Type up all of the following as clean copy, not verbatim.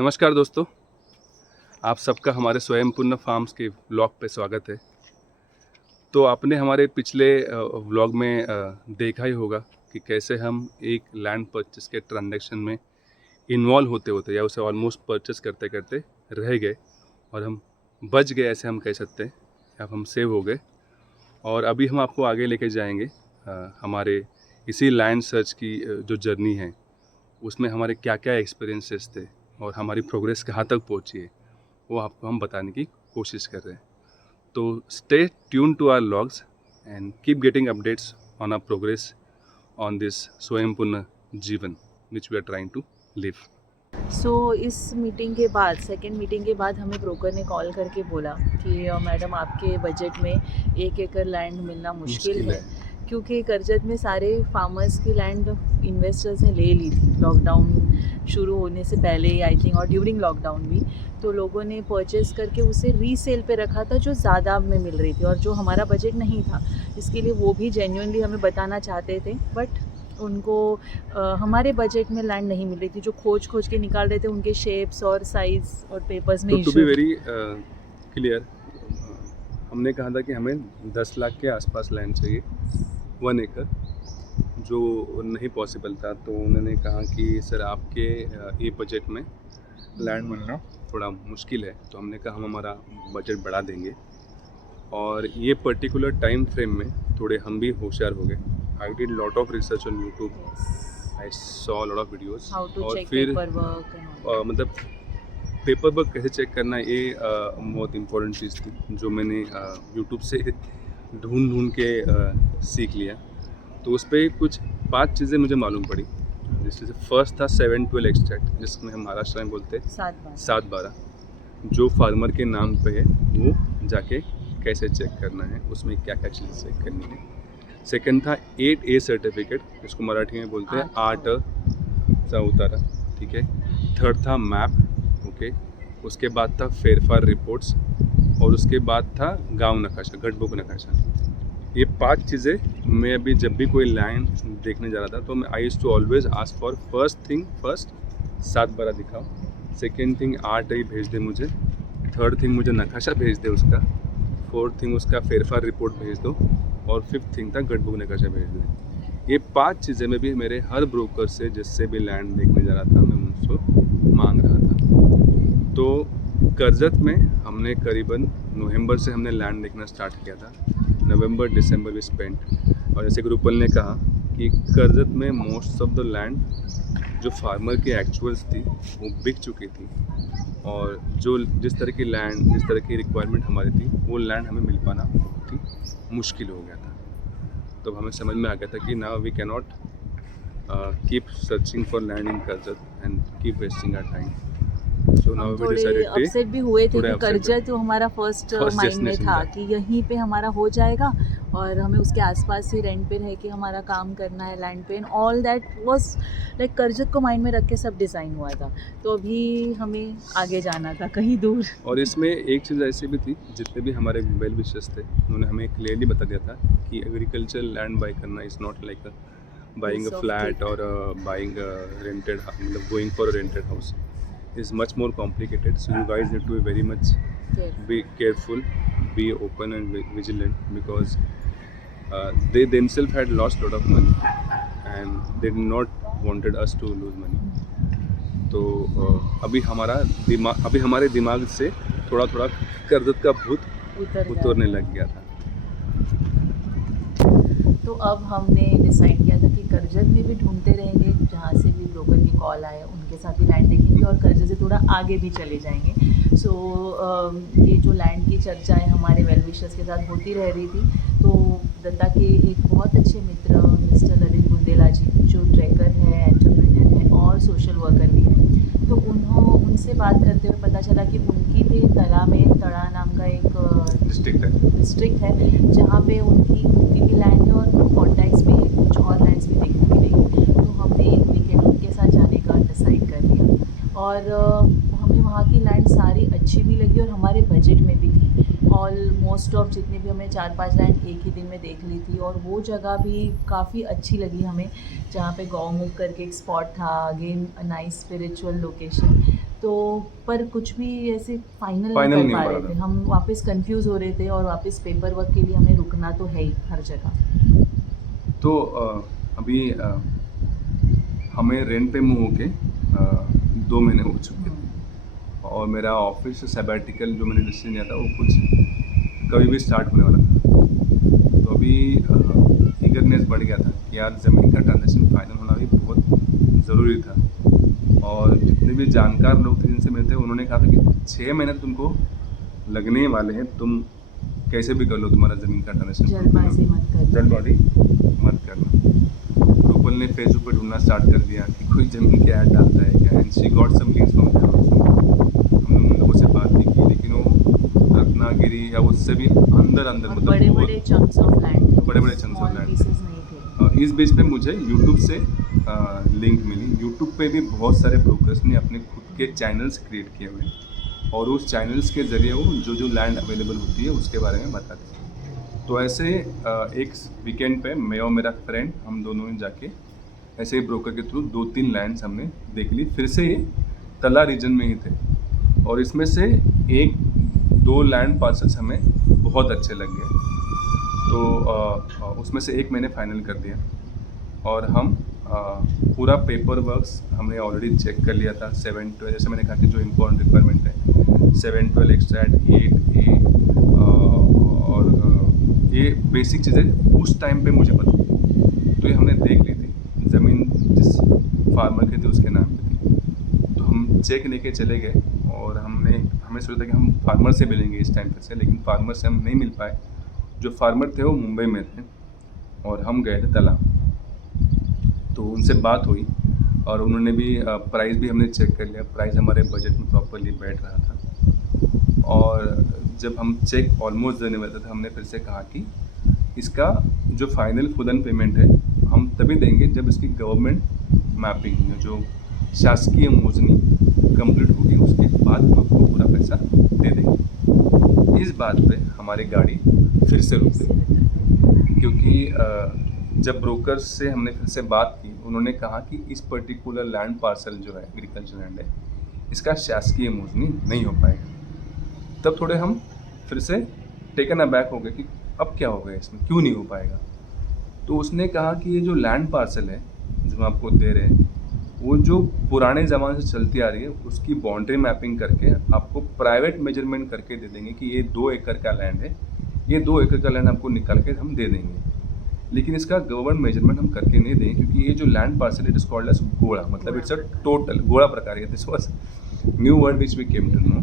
नमस्कार दोस्तों, आप सबका हमारे स्वयंपूर्ण फार्म्स के व्लॉग पे स्वागत है। तो आपने हमारे पिछले व्लॉग में देखा ही होगा कि कैसे हम एक लैंड परचेस के ट्रांजैक्शन में इन्वॉल्व होते होते या उसे ऑलमोस्ट परचेस करते करते रह गए और हम बच गए, ऐसे हम कह सकते हैं, या हम सेव हो गए। और अभी हम आपको आगे लेके जाएंगे हमारे इसी लैंड सर्च की जो जर्नी है उसमें हमारे क्या क्या एक्सपीरियंसेस थे और हमारी प्रोग्रेस कहाँ तक पहुँची है, वो आपको हम बताने की कोशिश कर रहे हैं। तो stay tune to our logs and keep getting updates on our progress on this swayampurna jeevan which we are trying to live. इस मीटिंग के बाद सेकंड मीटिंग के बाद हमें ब्रोकर ने कॉल करके बोला कि मैडम आपके बजट में 1 एकड़ लैंड मिलना मुश्किल है, क्योंकि करजत में सारे फार्मर्स की लैंड इन्वेस्टर्स ने ले ली थी लॉकडाउन शुरू होने से पहले ही, आई थिंक, और ड्यूरिंग लॉकडाउन भी। तो लोगों ने परचेस करके उसे रीसेल पे रखा था जो ज़्यादा में मिल रही थी और जो हमारा बजट नहीं था। इसके लिए वो भी जेन्युइनली हमें बताना चाहते थे, बट उनको हमारे बजट में लैंड नहीं मिल रही थी। जो खोज के निकाल रहे थे उनके शेप्स और साइज़ और पेपर्स में to be issue. Very clear, हमने कहा था कि हमें 10 लाख के आसपास लैंड चाहिए, 1 एकड़, जो नहीं पॉसिबल था। तो उन्होंने कहा कि सर आपके ये बजट में लैंड मिलना थोड़ा मुश्किल है। तो हमने कहा हम हमारा बजट बढ़ा देंगे, और ये पर्टिकुलर टाइम फ्रेम में थोड़े हम भी होशियार हो गए। I did lot of research on YouTube, I saw lot of videos, और फिर मतलब पेपर वर्क कैसे चेक करना, ये बहुत इम्पोर्टेंट चीज़ थी जो मैंने यूट्यूब से ढूंढ के सीख लिया। तो उस पर कुछ 5 चीज़ें मुझे मालूम पड़ी। जैसे फर्स्ट था 7-12 एक्सट्रैक्ट, जिसमें हम महाराष्ट्र में बोलते हैं 7-12, जो फार्मर के नाम पे है वो जाके कैसे चेक करना है, उसमें क्या क्या चीज़ें चेक करनी है। सेकंड था 8A सर्टिफिकेट, जिसको मराठी में बोलते हैं 8 उतारा, ठीक है। थर्ड था मैप, ओके। उसके बाद था फेरफार रिपोर्ट्स, और उसके बाद था गांव नक्शा, गढ़बुक नक्शा। ये 5 चीज़ें मैं अभी जब भी कोई लैंड देखने जा रहा था तो मैं I used to always ask for first thing 7-12 दिखाओ, सेकेंड थिंग 8A भेज दे मुझे, थर्ड थिंग मुझे नक्शा भेज दे उसका, फोर्थ थिंग उसका फेरफार रिपोर्ट भेज दो, और फिफ्थ थिंग था गढ़बुक नक्शा भेज दे। ये 5 चीज़ें में भी मेरे हर ब्रोकर से जिससे भी लैंड देखने जा रहा था मैं उनसे मांग रहा था। तो करजत में हमने करीबन नवंबर से हमने लैंड देखना स्टार्ट किया था। नवंबर दिसंबर वी स्पेंट, और जैसे ग्रुपल ने कहा कि करजत में मोस्ट ऑफ द लैंड जो फार्मर की एक्चुअल्स थी वो बिक चुकी थी, और जो जिस तरह की लैंड, जिस तरह की रिक्वायरमेंट हमारी थी, वो लैंड हमें मिल पाना बहुत ही मुश्किल हो गया था। तो हमें समझ में आ गया था कि now we can not keep searching for land in Karjat and keep wasting our time. So now हम we थोड़े decided अपसेट भी हुए थे कि upset करजत तो हमारा फर्स्ट माइंड में destination था था। कि यहीं पे हमारा हो जाएगा और हमें उसके आसपास ही रेंट पे रह के हमारा काम करना है लैंड पे, and all that was like Karjat को माइंड में रख के सब डिज़ाइन हुआ था। तो अभी हमें आगे जाना था कहीं दूर। और इसमें एक चीज़ ऐसी भी थी, जितने भी हमारे वेल विशर्स थे उन्होंने हमें क्लियरली बता दिया था कि एग्रीकल्चर लैंड बाई करना is not like buying Piece a of flat cake. और बाइंग रेंटेड, मतलब going for a rented house is much more complicated. So you guys need to be very much be careful, be open and vigilant, because they themselves had lost a lot of money and they did not wanted us to lose money. तो अभी हमारे दिमाग से थोड़ा थोड़ा कर्जत का भूत उतरने लग गया था। तो अब हमने डिसाइड किया था कि करजत में भी ढूंढते रहेंगे, जहाँ से भी ब्रोकर की कॉल आए उनके साथ भी लैंड देखेंगे और करजत से थोड़ा आगे भी चले जाएंगे। सो ये जो लैंड की चर्चाएं हमारे वेल विशर्स के साथ होती रह रही थी, तो दत्ता के एक बहुत अच्छे मित्र मिस्टर ललित बुंदेला जी, जो ट्रैकर है, एंटरप्रेन्योर है और सोशल वर्कर भी है, तो उनसे बात करते हुए पता चला कि उनकी भी तड़ा नाम का एक डिस्ट्रिक्ट है जहाँ पे उनकी भी लैंड है और कॉन्टैक्ट्स भी है, कुछ और लैंड्स भी देखने मिलेंगे। तो हमने एक वीकेंड उनके साथ जाने का डिसाइड कर लिया, और हमें वहाँ की लैंड सारी अच्छी भी लगी और हमारे बजट में भी थी। ऑलमोस्ट ऑफ जितने भी हमने 4-5 लैंड एक ही दिन में देख ली थी, और वो जगह भी काफ़ी अच्छी लगी हमें, जहाँ पे गौमुख करके एक स्पॉट था, अगेन नाइस स्पिरिचुअल लोकेशन। तो पर कुछ भी ऐसे फाइनल Final नहीं नहीं कर पा हो पा रहे रहा थे, था। हम वापस कंफ्यूज हो रहे थे और वापस पेपर वर्क के लिए हमें रुकना तो है ही हर जगह। तो अभी हमें रेंट पे मूव होके 2 महीने हो चुके थे और मेरा ऑफिस सैबैटिकल जो मैंने डिसीजन लिया था वो कुछ कभी भी स्टार्ट होने वाला था। तो अभी ईगरनेस बढ़ गया था कि यार ज़मीन का ट्रांजेक्शन फाइनल होना भी बहुत ज़रूरी था और जितने भी जानकार लोग थे जिनसे मिलते उन्होंने कहा था कि 6 महीने तुमको लगने ही वाले हैं, तुम कैसे भी कर लो तुम्हारा ज़मीन का ट्रांजेक्शन जल्दबाजी मत करना। जल्दबाजी मत करना। रूपल ने फेसबुक पे ढूंढना स्टार्ट कर दिया कि कोई ज़मीन के ऐड डालता है क्या, and she got some leads from there also. हमने उन लोगों से बात भी की लेकिन वो रत्नागिरी या उससे भी अंदर अंदर और मतलब बड़े बड़े चंक्स ऑफ लैंड थे, बड़े-बड़े chunks of small land। Pieces नहीं थे। इस बीच पे मुझे यूट्यूब से लिंक मिली। यूट्यूब पे भी बहुत सारे ब्रोकर्स ने अपने खुद के चैनल्स क्रिएट किए हुए हैं और उस चैनल्स के ज़रिए वो जो लैंड अवेलेबल होती है उसके बारे में बताते हैं। तो ऐसे एक वीकेंड पे मैं और मेरा फ्रेंड हम दोनों ने जाके ऐसे ही ब्रोकर के थ्रू 2-3 लैंड्स हमने देख ली। फिर से ये तला रीजन में ही थे और इसमें से 1-2 लैंड पार्सल्स हमें बहुत अच्छे लग गए। तो उसमें से एक मैंने फाइनल कर दिया और हम पूरा पेपर वर्क्स हमने ऑलरेडी चेक कर लिया था। 7-12 जैसे मैंने कहा कि जो इम्पोर्टेंट रिक्वायरमेंट है 7-12 एक्सट्रैक्ट 8A और ये बेसिक चीज़ें उस टाइम पे मुझे पता थी। तो ये हमने देख ली थी। ज़मीन जिस फार्मर की थी उसके नाम पे थी। तो हम चेक लेके चले गए और हमें सोचा था कि हम फार्मर से मिलेंगे इस टाइम पे से, लेकिन फार्मर से हम नहीं मिल पाए। जो फार्मर थे वो मुंबई में थे और हम गए थे तला। तो उनसे बात हुई और उन्होंने भी प्राइस भी हमने चेक कर लिया। प्राइस हमारे बजट में प्रॉपर्ली बैठ रहा था और जब हम चेक ऑलमोस्ट देने वाले थे हमने फिर से कहा कि इसका जो फाइनल फुल एंड पेमेंट है हम तभी देंगे जब इसकी गवर्नमेंट मैपिंग जो शासकीय मोजनी कंप्लीट होगी, उसके बाद हम आपको पूरा पैसा दे देंगे। इस बात पे हमारी गाड़ी फिर से रुक गई क्योंकि जब ब्रोकर्स से हमने फिर से बात की उन्होंने कहा कि इस पर्टिकुलर लैंड पार्सल जो है एग्रीकल्चर लैंड है इसका शासकीय मोजनी नहीं हो पाएगा। तब थोड़े हम फिर से टेकन अबैक हो गए कि अब क्या हो गया, इसमें क्यों नहीं हो पाएगा। तो उसने कहा कि ये जो लैंड पार्सल है जो हम आपको दे रहे हैं वो जो पुराने ज़माने से चलती आ रही है उसकी बाउंड्री मैपिंग करके आपको प्राइवेट मेजरमेंट करके दे देंगे कि ये 2 एकड़ का लैंड है, ये 2 एकड़ का लैंड आपको निकाल के हम दे देंगे। लेकिन इसका गवर्नमेंट मेजरमेंट हम करके नहीं देंगे क्योंकि ये जो land parcel it is called as goda, मतलब इट्स अ टोटल गोड़ा प्रकार है। This was new word which we came to know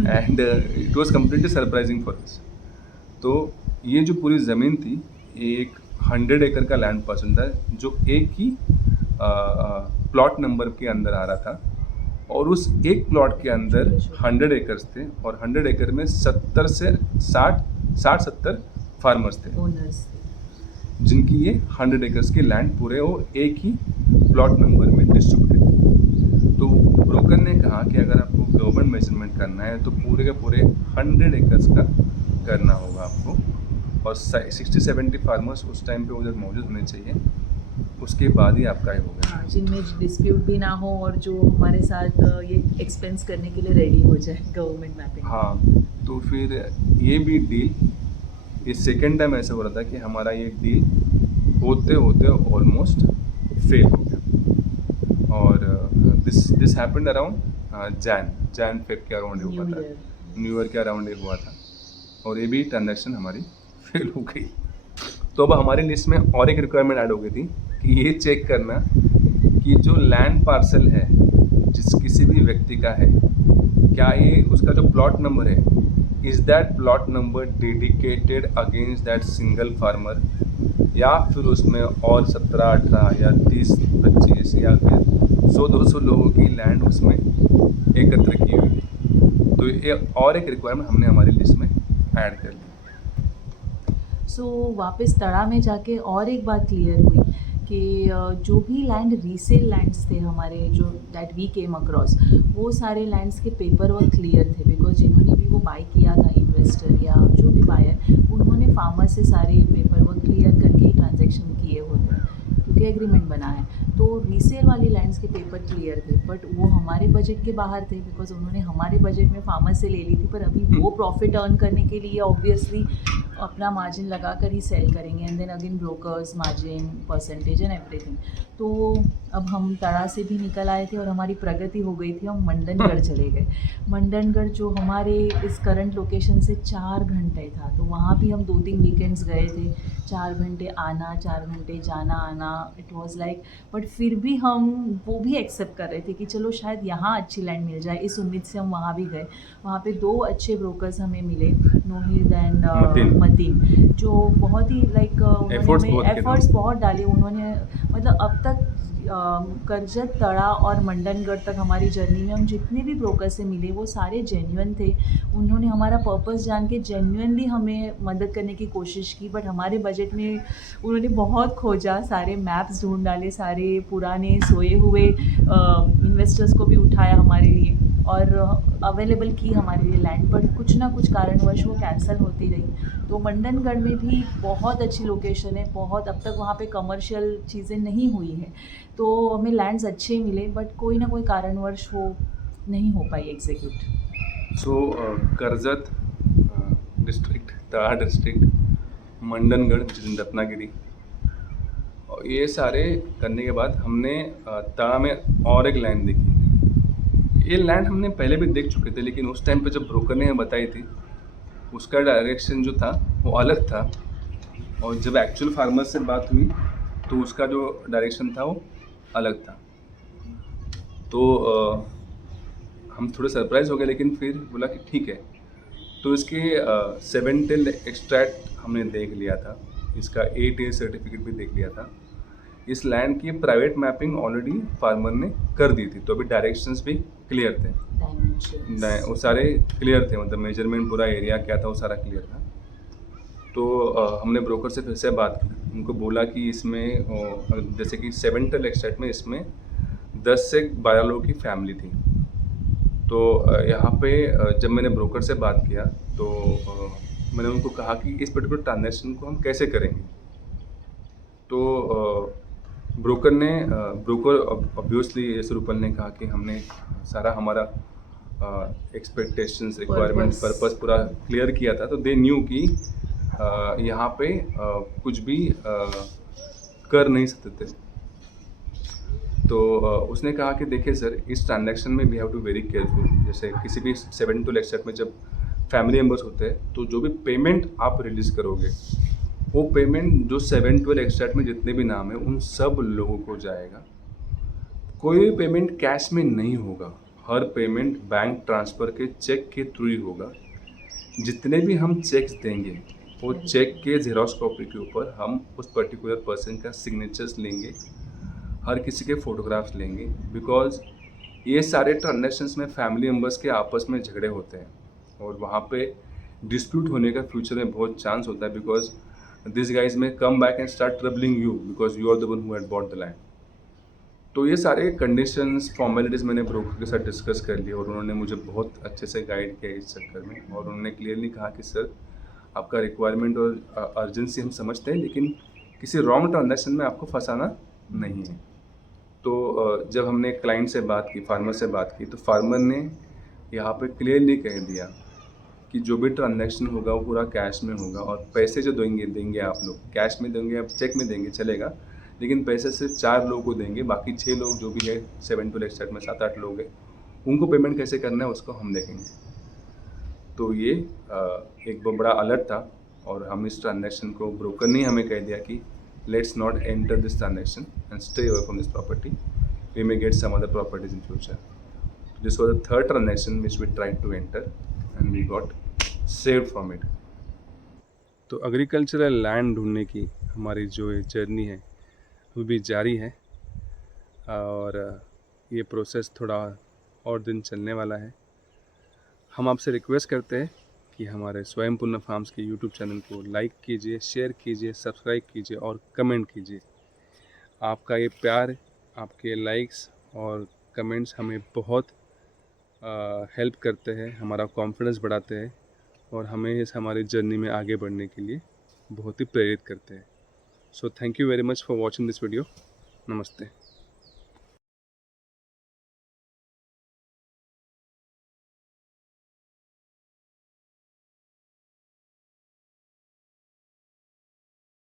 and it was completely surprising for us. तो ये जो पूरी ज़मीन थी एक 100 एकड़ का लैंड पार्सल था जो एक ही प्लॉट नंबर के अंदर आ रहा था और उस एक प्लॉट के अंदर 100 एकर्स थे और 100 एकड़ में 70 से 60-70 फार्मर्स थे ओनर्स। जिनकी ये 100 एकर्स के लैंड पूरे वो एक ही प्लॉट नंबर में डिस्ट्रीब्यूटेड। तो ब्रोकर ने कहा कि अगर आपको गवर्नमेंट मेजरमेंट करना है तो पूरे के पूरे 100 एकर्स का करना होगा आपको और 60-70 फार्मर्स उस टाइम पे उधर मौजूद होने चाहिए, उसके बाद ही आपका ये होगा। हाँ, जिनमें डिस्प्यूट भी ना हो और जो हमारे साथ ये एक्सपेंस करने के लिए रेडी हो जाए गवर्नमेंट मैपिंग। हाँ, तो फिर ये भी डील ये सेकेंड टाइम ऐसा हो रहा था कि हमारा ये डील होते होते ऑलमोस्ट फेल हो गया और this happened around Jan Feb के अराउंड हुआ था, न्यू ईयर के अराउंड हुआ था और ये भी ट्रांजैक्शन हमारी फेल हो गई। तो अब हमारी लिस्ट में और एक रिक्वायरमेंट ऐड हो गई थी कि ये चेक करना कि जो लैंड पार्सल है जिस किसी भी व्यक्ति का है क्या ये उसका जो प्लॉट नंबर है is that plot number dedicated against that single farmer या फिर उसमें और 17-18 या 30-25 या फिर 100-200 लोगों की लैंड उसमें एकत्र की हुई है। तो ये और एक रिक्वायरमेंट हमने हमारी लिस्ट में ऐड कर ली। सो वापस तड़ा में जाके और एक बात क्लियर हुई कि जो भी लैंड रीसेल लैंड्स थे हमारे जो दैट वी केम अक्रॉस वो सारे लैंड्स के पेपर वर्क क्लियर थे बिकॉज जिन्होंने भी वो बाय किया था इन्वेस्टर या जो भी बायर उन्होंने फार्मर से सारे पेपर वर्क क्लियर करके ही ट्रांजेक्शन किए होते हैं क्योंकि एग्रीमेंट बना है। तो रीसेल वाली लैंड्स के पेपर क्लियर थे, बट वो हमारे बजट के बाहर थे बिकॉज उन्होंने हमारे बजट में फार्मर से ले ली थी। पर अभी वो प्रॉफिट अर्न करने के लिए ऑब्वियसली अपना मार्जिन लगा कर ही सेल करेंगे, and then again brokers margin percentage and everything. तो अब हम तड़ा से भी निकल आए थे और हमारी प्रगति हो गई थी, हम मंडनगढ़ चले गए। मंडनगढ़ जो हमारे इस करंट लोकेशन से 4 घंटे था, तो वहाँ भी हम 2-3 वीकेंड्स गए थे। 4 घंटे आना, 4 घंटे जाना आना, इट वाज लाइक, बट फिर भी हम वो भी एक्सेप्ट कर रहे थे कि चलो शायद यहाँ अच्छी लैंड मिल जाए, इस उम्मीद से हम वहाँ भी गए। वहाँ पे 2 अच्छे ब्रोकर्स हमें मिले, नोहिद एंड मतीन, जो बहुत ही लाइक उन्होंने एफर्ट्स बहुत डाले। उन्होंने मतलब अब तक करजत, तड़ा और मंडनगढ़ तक हमारी जर्नी में हम जितने भी ब्रोकर से मिले वो सारे जेन्युइन थे। उन्होंने हमारा पर्पस जान के जेन्युइनली हमें मदद करने की कोशिश की, बट हमारे बजट में उन्होंने बहुत खोजा, सारे मैप्स ढूंढ डाले, सारे पुराने सोए हुए इन्वेस्टर्स को भी उठाया हमारे लिए और अवेलेबल की हमारे लिए लैंड, बट कुछ ना कुछ कारणवश वो कैंसिल होती रही। तो मंडनगढ़ में भी बहुत अच्छी लोकेशन है, बहुत अब तक वहाँ पे कमर्शियल चीज़ें नहीं हुई हैं, तो हमें लैंड्स अच्छे मिले, बट कोई ना कोई कारणवश वो नहीं हो पाई एग्जीक्यूट। सो करजत डिस्ट्रिक्ट, तड़ा डिस्ट्रिक्ट, मंडनगढ़ जिन रत्नागिरी, और ये सारे करने के बाद हमने तड़ा में और एक लैंड देखी। ये लैंड हमने पहले भी देख चुके थे, लेकिन उस टाइम पे जब ब्रोकर ने हमें बताई थी उसका डायरेक्शन जो था वो अलग था, और जब एक्चुअल फार्मर से बात हुई तो उसका जो डायरेक्शन था वो अलग था। तो हम थोड़े सरप्राइज हो गए, लेकिन फिर बोला कि ठीक है। तो इसके 7 टेल एक्सट्रैक्ट हमने देख लिया था, इसका 8 ए सर्टिफिकेट भी देख लिया था। इस लैंड की प्राइवेट मैपिंग ऑलरेडी फार्मर ने कर दी थी, तो अभी डायरेक्शंस भी क्लियर थे, वो सारे क्लियर थे, मतलब मेजरमेंट पूरा एरिया क्या था वो सारा क्लियर था। तो हमने ब्रोकर से फिर से बात की, उनको बोला कि इसमें जैसे कि 7 टेल एक्सट्रैक्ट में इसमें 10 से 12 लोगों की फैमिली थी। तो यहाँ पे जब मैंने ब्रोकर से बात किया तो मैंने उनको कहा कि इस पर्टिकुलर ट्रांजैक्शन को हम कैसे करेंगे। तो ब्रोकर ऑब्वियसली यशरूपल ने कहा कि हमने सारा हमारा एक्सपेक्टेशंस, रिक्वायरमेंट, पर्पस पूरा क्लियर किया था, तो दे न्यू कि यहाँ पे कुछ भी कर नहीं सकते थे। तो उसने कहा कि देखिए सर, इस ट्रांजैक्शन में we have to very careful. जैसे किसी भी 7 टेल एक्सट्रैक्ट में जब फैमिली मेम्बर्स होते हैं तो जो भी पेमेंट आप रिलीज़ करोगे वो पेमेंट जो 7 टेल एक्सट्रैक्ट में जितने भी नाम है उन सब लोगों को जाएगा। कोई भी पेमेंट कैश में नहीं होगा, हर पेमेंट बैंक ट्रांसफ़र के चेक के थ्रू ही होगा। जितने भी हम चेक्स देंगे वो चेक के जेरॉक्स कॉपी के ऊपर हम उस पर्टिकुलर पर्सन का सिग्नेचर्स लेंगे, हर किसी के फ़ोटोग्राफ्स लेंगे, बिकॉज़ ये सारे ट्रांजैक्शंस में फैमिली मेम्बर्स के आपस में झगड़े होते हैं और वहाँ पे डिस्प्यूट होने का फ्यूचर में बहुत चांस होता है, because this guys may come back and start troubling you because you are the one who had bought the land. तो ये सारे कंडीशंस, फॉर्मेलिटीज़ मैंने ब्रोकर के साथ डिस्कस कर लिए और उन्होंने मुझे बहुत अच्छे से गाइड किया इस चक्कर में, और उन्होंने क्लियरली कहा कि सर आपका रिक्वायरमेंट और अर्जेंसी हम समझते हैं, लेकिन किसी रॉन्ग ट्रांजैक्शन में आपको फंसाना नहीं है। तो जब हमने क्लाइंट से बात की, फार्मर से बात की, तो फार्मर ने यहाँ पे क्लियरली कह दिया कि जो भी ट्रांजैक्शन होगा वो पूरा कैश में होगा, और पैसे जो देंगे आप लोग कैश में देंगे, आप चेक में देंगे चलेगा, लेकिन पैसे सिर्फ 4 लोगों को देंगे, बाकी 6 लोग जो भी है 7 टेल एक्सट्रैक्ट में 7-8 लोग हैं, उनको पेमेंट कैसे करना है उसको हम देखेंगे। तो ये एक बहुत बड़ा अलर्ट था, और हम इस ट्रांजैक्शन को, ब्रोकर ने हमें कह दिया कि let's not enter this transaction and stay away from this property, we may get some other properties in future. This was the third transaction which we tried to enter and we got saved from it. तो agricultural land ढूंढने की हमारी जो ये journey है वो भी जारी है, और ये प्रोसेस थोड़ा और दिन चलने वाला है। हम आपसे रिक्वेस्ट करते हैं कि हमारे स्वयंपूर्ण फार्म्स के यूट्यूब चैनल को लाइक कीजिए, शेयर कीजिए, सब्सक्राइब कीजिए और कमेंट कीजिए। आपका ये प्यार, आपके लाइक्स और कमेंट्स हमें बहुत हेल्प करते हैं, हमारा कॉन्फिडेंस बढ़ाते हैं और हमें इस हमारी जर्नी में आगे बढ़ने के लिए बहुत ही प्रेरित करते हैं। So thank you very much for watching this video. नमस्ते।